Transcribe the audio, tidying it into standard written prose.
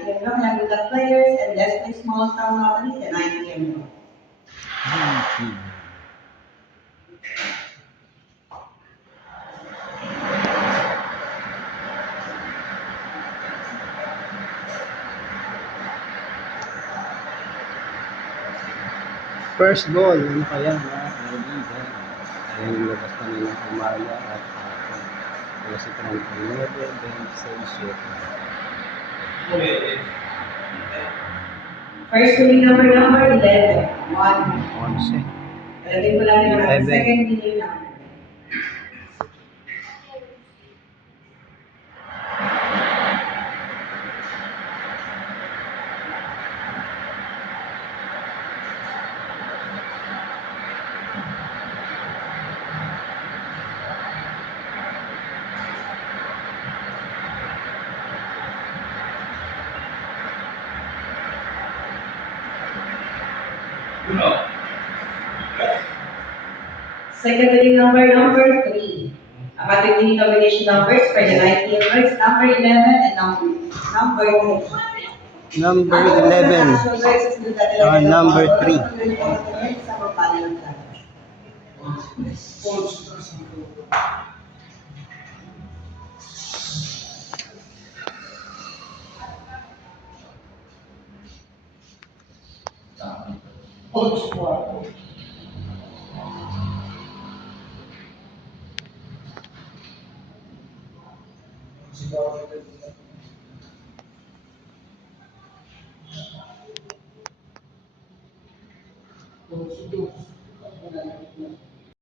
ITM law, and with the players and let's play small town lotteries and ITM law. First goal, ano pa yan, mga kaibigan? Ayun yung labas na nilang Amalia at Hapon. Kaya si Trump ay 9, 26. First winning number 11. 1. 11. Palagay ko lang yung 11. second winning number. Second winning number 3. Ang ating winning combination numbers for the ITM words, number 11 and number 3. Number 11. Number 3.